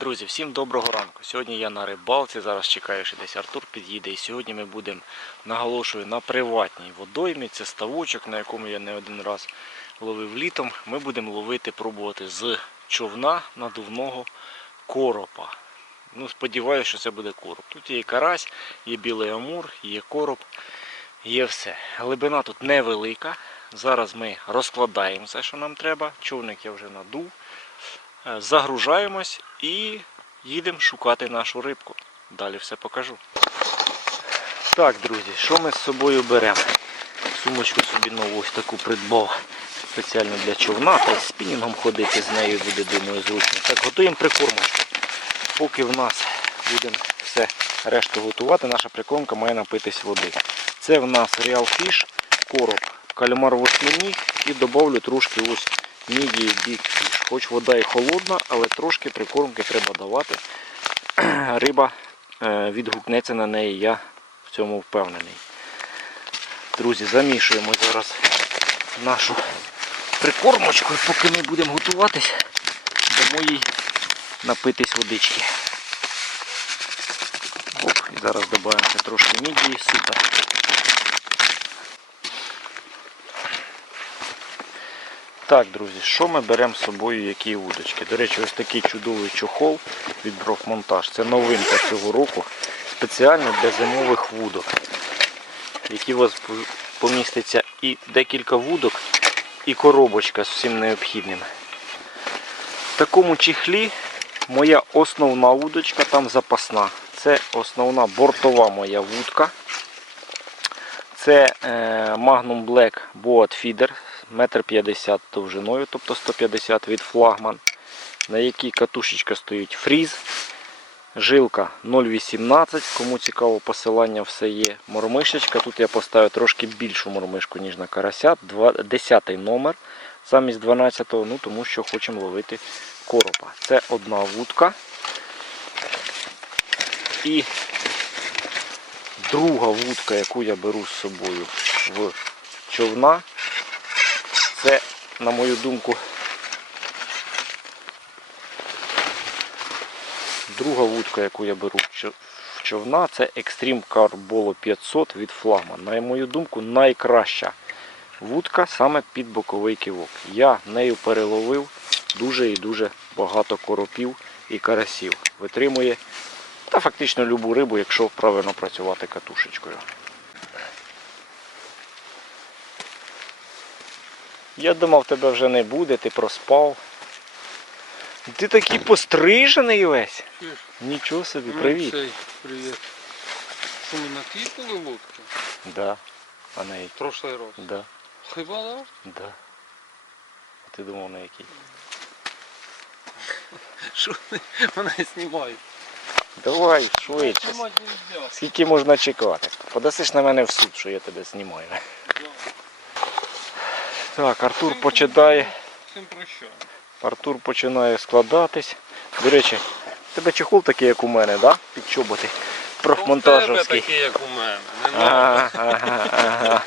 Друзі, всім доброго ранку. Сьогодні я на рибалці. Зараз чекаю, що десь Артур під'їде. І сьогодні ми будемо, наголошую, на приватній водоймі. Це ставочок, на якому я не один раз ловив літом. Ми будемо ловити, пробувати з човна надувного коропа. Ну, сподіваюся, що це буде короб. Тут є і карась, є білий амур, є короб, є все. Глибина тут невелика. Зараз ми розкладаємо все, що нам треба. Човник я вже надув. Е, Загружаємось і їдемо шукати нашу рибку. Далі все покажу. Так, друзі, що ми з собою беремо? Сумочку собі нову ось таку придбав спеціально для човна, та з спінінгом ходити з нею буде, думаю, зручно. Так, готуємо прикормочку. Поки в нас будемо все решту готувати, наша прикормка має напитись води. Це в нас Real Fish, короб, кальмар восьминіг і додавлю трошки ось мідії Big Хоч вода і холодна, але трошки прикормки треба давати. Риба е, відгукнеться на неї, я в цьому впевнений. Друзі, замішуємо зараз нашу прикормочку, поки ми будемо готуватись, дамо їй напитись водички. Оп, і зараз додаємо трошки мідії, супер. Так, друзі, що ми беремо з собою, які удочки? До речі, ось такий чудовий чохол від Брокмонтаж. Це новинка цього року. Спеціально для зимових вудок. Які у вас поміститься і декілька вудок, і коробочка з всім необхідним. В такому чехлі моя основна вудочка, там запасна. Це основна бортова моя вудка. Це е, Magnum Black Boat Feeder, 1,50 м довжиною, тобто 150 від флагман, на якій катушечка стоїть фріз. Жилка 0,18, кому цікаво посилання все є. Мормишечка. Тут я поставив трошки більшу мормишку, ніж на карася. 10 номер замість 12, ну тому що хочемо ловити коропа. Це одна вудка. І друга вудка, яку я беру з собою в човна, це, на мою думку, друга вудка, яку я беру в човна, це Extreme Carbolo 500 від флагман. На мою думку, найкраща вудка саме під боковий кивок. Я нею переловив дуже і дуже багато коропів і карасів. Витримує та фактично любу рибу, якщо правильно працювати катушечкою. Я думав, тебе вже не буде, ти проспав. Ти такий пострижений весь. Нічого собі, Ну, привіт. цей, Привіт. Що ми на тій були лодки? Да. А на який? Прошлий раз. Да, Хіба да? да. А ти думав на який? Що вони- мене знімають? Давай, швидше. Знімати. Скільки можна чекати? Подасиш на мене в суд, що я тебе знімаю. Так, Артур починає. Артур починає складатись. До речі, в тебе чехол такий, як у мене, да? Під чоботи. У Профмонтажовський. такий, як у мене. Не. Ага, ага, ага.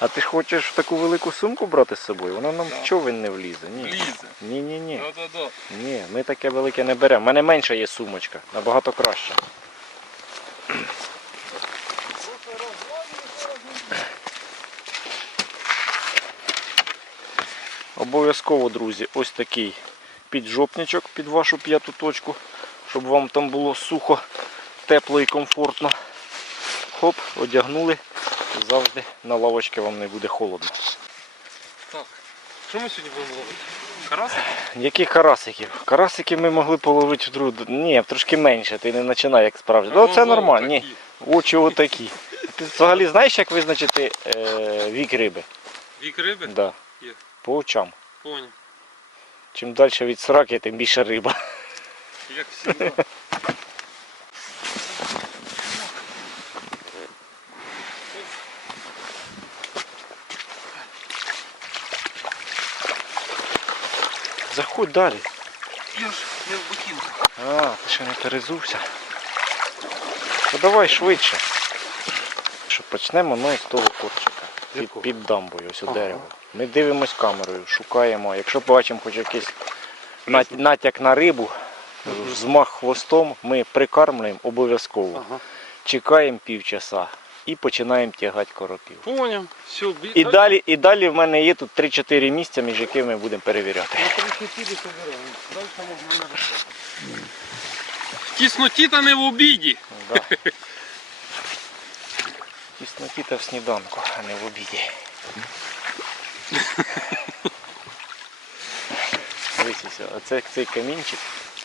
А ти ж хочеш в таку велику сумку брати з собою? Вона нам в човен не влізе. Ні. Лізе. Ні, ні, ні. Да-да-да. Ні, ми таке велике не беремо. У мене менша є сумочка, набагато краще. Обов'язково, друзі, ось такий піджопничок під вашу п'яту точку, щоб вам там було сухо, тепло і комфортно. Хоп, одягнули. Завжди на лавочці вам не буде холодно. Так. Що ми сьогодні будемо ловити? Карасик? Яких карасиків? Карасиків ми могли половити в другу. Ні, трошки менше, ти не починай як справді. Ну це нормально. Ні, очі отакі. Ти взагалі знаєш, як визначити е, вік риби? Вік риби? Да. Є. По очам. Поняв. Чим далі від сраки, тим більше риба. Як завжди. Заходь далі. Я ж не в ботинках. А, ти ще не перезувся. То давай швидше. Що почнемо ми з того корчика. Під, Якого? під дамбою, ось у Ага. дерево. Ми дивимось камерою, шукаємо. Якщо бачимо хоч якийсь натяк на рибу, взмах хвостом, ми прикармлюємо обов'язково. Ага. Чекаємо півчаса і починаємо тягати коропів. Поняв. Все, бі... І далі, і далі в мене є тут 3-4 місця, між якими ми будемо перевіряти. На 34 собираємо. Можна не. В тісноті та не в обіді. Да. В Тісноті та в сніданку, а не в обіді. Дивіться, оце цей камінчик,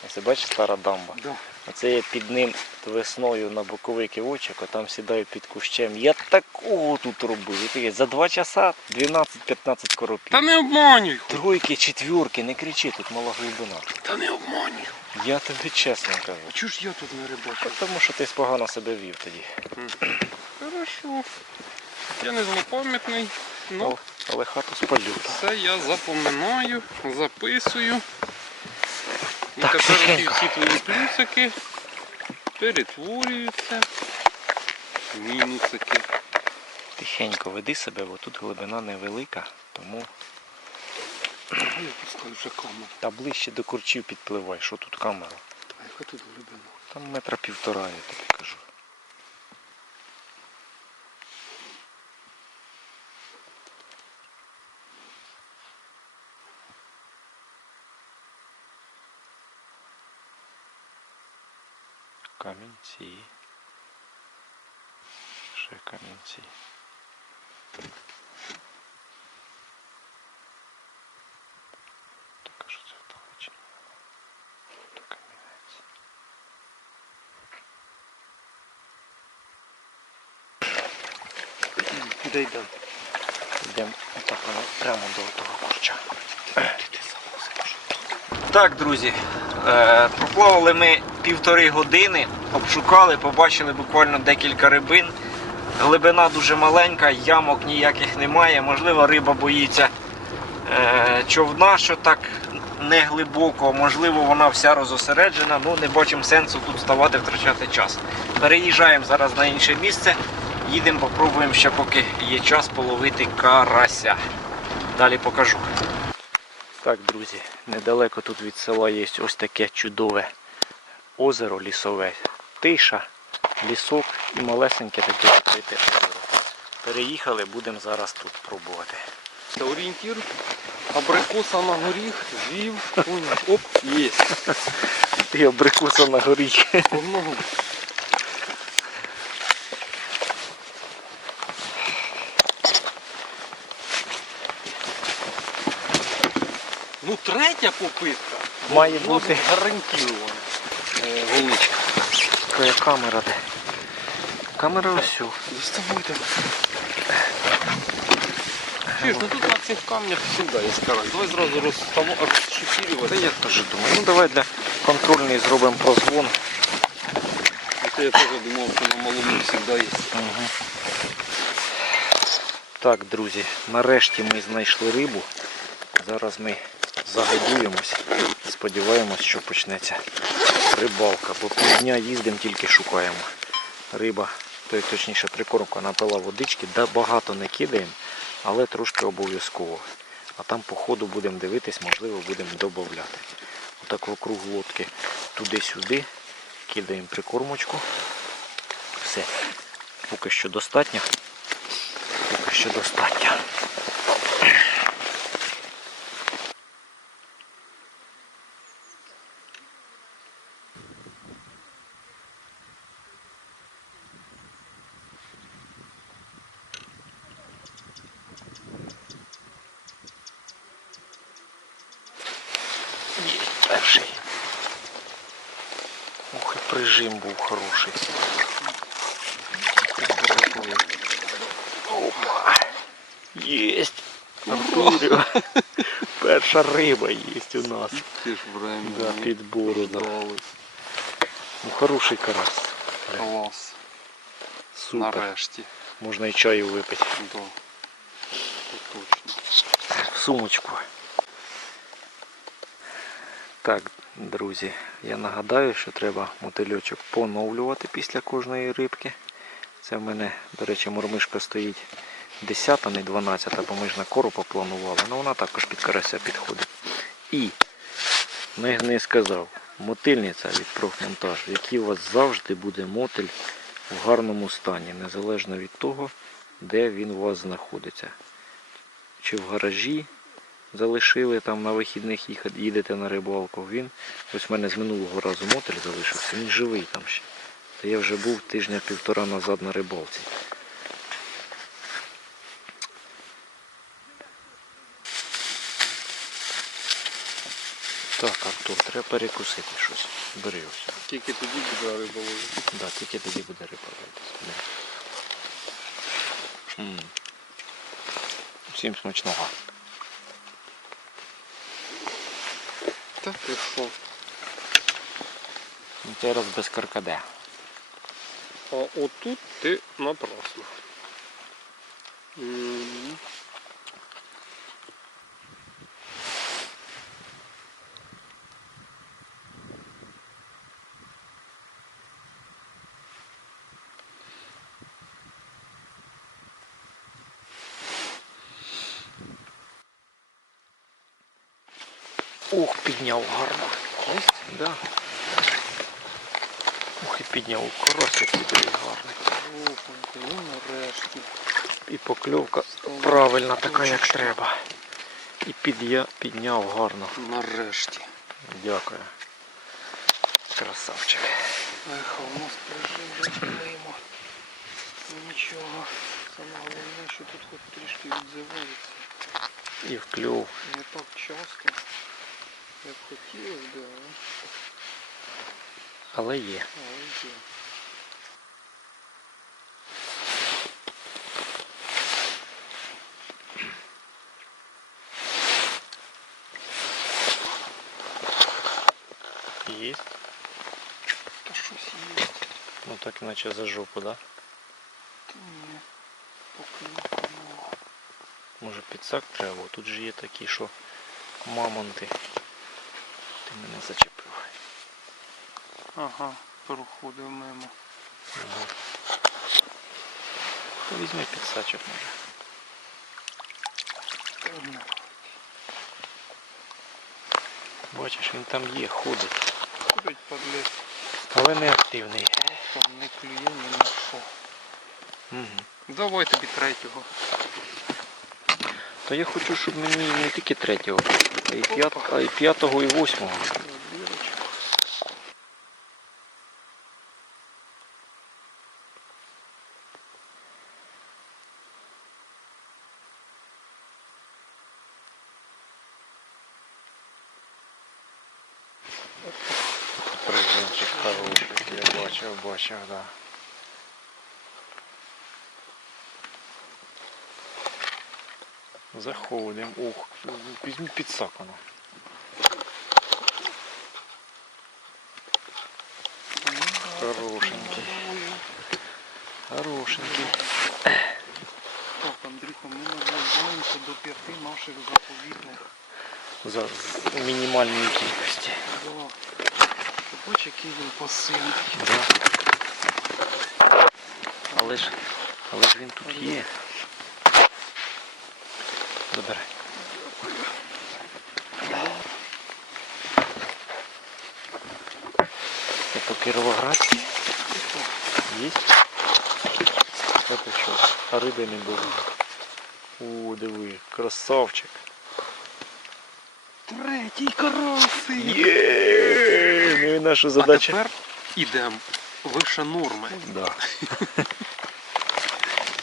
ось бачиш стара дамба. Да. Оце я під ним весною на боковий кивочок, а там сідаю під кущем. Я такого тут робив. За два часа 12-15 коропів. Та не обманюй. Тройки, четвірки, не кричи, тут мала глибина. Та не обманюй. Я тобі чесно кажу. А чого ж я тут не рибачу? Тому що ти погано себе вів тоді. Хорошо. Я не злопам'ятний. Ну, Але, хату спалю. все я запоминаю, записую. І Так, тепер ці всі твої плюсики перетворюються в мінусики. Тихенько веди себе, бо тут глибина невелика, тому Я пускаю вже камеру. та ближче до курчів підпливай, що тут камера. А яка тут глибина? Там метра півтора, я тобі кажу. Камінці. Ще камінці. Так, а це вдалечі? Камінець. Де йде? Йдемо так прямо до того курча. Так, друзі, е, проплавали ми півтори години, обшукали, побачили буквально декілька рибин. Глибина дуже маленька, ямок ніяких немає. Можливо, риба боїться е, човна, що так не глибоко. Можливо, вона вся розосереджена. Ну, не бачимо сенсу тут ставати, втрачати час. Переїжджаємо зараз на інше місце. Їдемо, попробуємо ще поки є час половити карася. Далі покажу. Так, друзі, недалеко тут від села є ось таке чудове озеро лісове. Тиша, лісок і малесеньке таке відкрите озеро. Переїхали, будемо зараз тут пробувати. Це орієнтір. Абрикоса на горіх, звів, поняв. Оп, є. І абрикоса на горі. Погнали. Ну, третя попитка. Має бути. гарантована. Е, Голичка. Твоя камера де? Камера ось. Доставайте. Чуєш, ну тут на цих камнях завжди є карась. Давай зразу розчепірювати. Та я теж думаю. Ну давай для контрольної зробимо прозвон. Це я теж думав, що на малому завжди є. Угу. Так, друзі, нарешті ми знайшли рибу. Зараз ми загодуємось. Сподіваємось, що почнеться рибалка. Бо півдня їздимо, тільки шукаємо. Риба, то точніше прикормка напила водички, да багато не кидаємо, але трошки обов'язково. А там по ходу будемо дивитись, можливо, будемо додати. Отак вокруг лодки туди-сюди. Кидаємо прикормочку. Все. Поки що достатньо. Поки що достатньо. Є перший. Ух, і прижим був хороший. Опа. Єсть. Артурю. Перша риба є у нас. Ти ж время. Да, підбору, да. Здалось. Ну, хороший карась. Клас. Супер. Нарешті. Можна і чаю випити. Да. Це точно. В сумочку. Так, друзі, я нагадаю, що треба мотильочок поновлювати після кожної рибки. Це в мене, до речі, мурмишка стоїть 10, не 12, бо ми ж на коропа планували. Ну вона також під карася підходить. І не, не сказав. мотильниця від профмонтаж, в якій у вас завжди буде мотель в гарному стані, незалежно від того, де він у вас знаходиться. Чи в гаражі залишили там на вихідних їхати, їдете на рибалку. Він, ось в мене з минулого разу мотель залишився, він живий там ще. Та я вже був тижня півтора назад на рибалці. Так, Артур, треба перекусити щось. Бери ось. Тільки тоді буде риба ловити. Да, тільки тоді буде риба ловитися. Да. Всім смачного. Та ти що? Ну, Цей раз без каркаде. А отут ти напрасно. Ух, підняв гарно. Єсть? Да. Ух, і підняв який такий гарний. Ну нарешті. І покльовка правильна така, як треба. І під'я... підняв гарно. Нарешті. Дякую. Красавчик. Ех, а у нас прижив. Ну нічого. Саме головне, що тут хоч трішки відзивається. І вклюв. Не так часто, як хотілося б, але, Але є. але є. Є. Та щось є. Ну так наче за жопу, да? Та ні. Поки не було. Може підсак треба, бо тут же є такі, що мамонти. Ти мене зачепив. Ага, проходив мимо. Ага. То візьми підсачок може. Бачиш, він там є, ходить. Курить подлець. Але не активний. Там не клює ні на що. Угу. Давай тобі третього. То я хочу, щоб мені не тільки третього, а і п'ятого, і восьмого. Дірочку. Пружинчик хороший, я бачив, бачив, да. Заходимо. Ух, візьми підсак воно. Хорошенький. Хорошенький. Так, Андрюха, ми наближаємося до п'яти наших заповітних. За в мінімальній кількості. Ти який він посильний. Да. Але ж, але ж він тут є. Добре. Це по Кіровоградськи? Є? Це що? А риби не було. О, диви, красавчик. Третій карасик! Є! Ну і наша А задача. тепер ідемо вище норми. Да.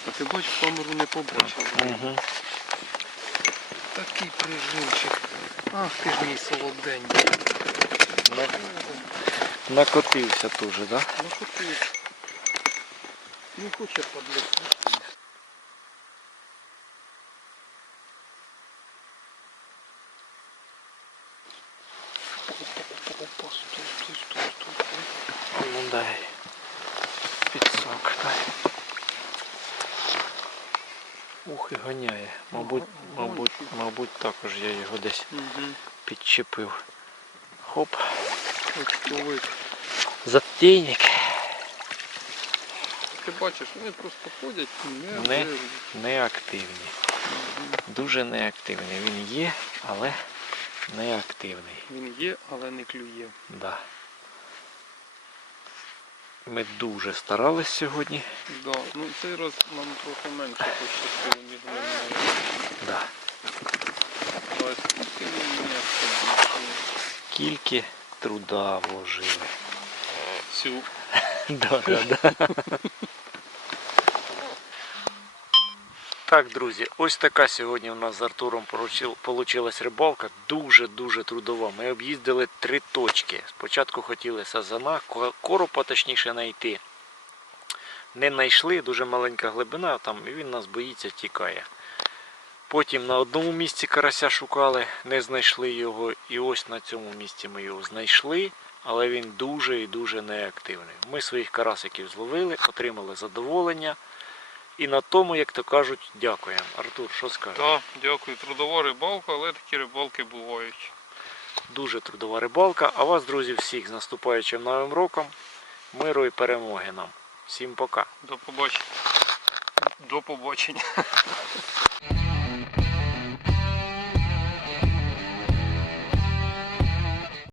А ти бачиш, камеру не побачив. Угу. Такий прижимчик. Ах ти ж мій солоденький. Накотився теж, да? Ну що ти? Не хоче стой. Ну дай. Підсак дай. Ух і ганяє. Мабуть, мабуть, мабуть, також я його десь Угу. підчепив. Хоп. Затейник. Ти бачиш, вони просто ходять, не, Не. Неактивні. Мгм. Дуже неактивний. Він є, але неактивний. Він є, але не клює. Да. Ми дуже старались сьогодні. Да. Ну цей раз нам трохи менше пощастило, ніж минулого. Скільки труда вложили. Всю. Да, да, да. Так, друзі, ось така сьогодні у нас з Артуром вийшла рибалка. Дуже-дуже трудова. Ми об'їздили три точки. Спочатку хотіли сазана, коропа точніше знайти. Не знайшли, дуже маленька глибина, там і він нас боїться, тікає. Потім на одному місці карася шукали, не знайшли його. І ось на цьому місці ми його знайшли, але він дуже і дуже неактивний. Ми своїх карасиків зловили, отримали задоволення. І на тому, як то кажуть, дякуємо. Артур, що скажеш? Так, дякую. Трудова рибалка, але такі рибалки бувають. Дуже трудова рибалка. А вас, друзі, всіх з наступаючим новим роком. Миру і перемоги нам. Всім пока. До побачення. До побачення.